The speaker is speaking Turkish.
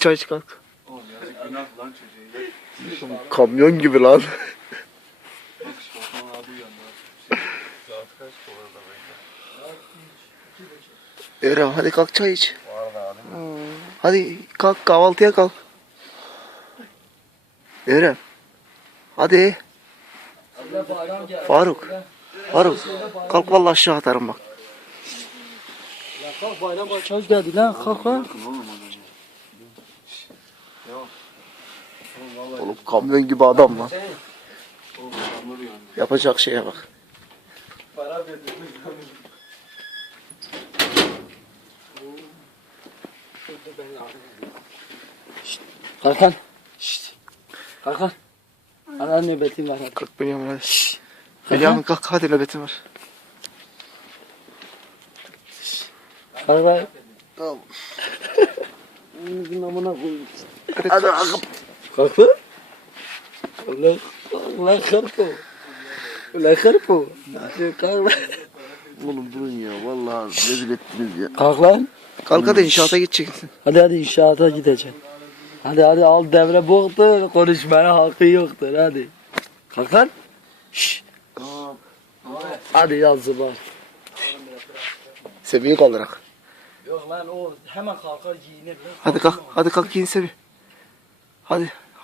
Çay kalk. Oğlum yazık günah lan çocuğu. Kamyon gibi lan. Bak işte Osman abi uyandı. Saat kaç bu arada böyle? Eren hadi kalk çay iç. Var da abi. Hadi kalk kahvaltıya kalk. Eren. Hadi. Faruk. Faruk. Kalk vallahi aşağı atarım bak. Kalk bayram aç hoş geldin lan kalk lan. Oğlum kamyon gibi adam lan. Oğlum adamlar uyandı. Yapacak şeye bak. Para verdim. Kalk lan. Şşt. Kalk lan. Ana nöbetim var hadi. Kalk Bünyamin hadi. Bünyamin kalk hadi nöbetim var. Kalk lan. Tamam. Namına koyayım. Hadi kalk. Kalk lan. Ulan kırpı. Ulan kırpı. Kalk lan. Oğlum durun ya vallahi rezil ettiniz ya. Kalk lan. Kalk hadi inşaata gideceksin. Hadi inşaata gideceksin. Hadi al devre boktur. Konuşmaya hakkı yoktur hadi. Kalk lan. Şşş. Hadi yaz zıbar. Seviye kaldırak. Yok lan o hemen kalkar giyinir lan. Hadi kalk giyin Sevi. Hadi.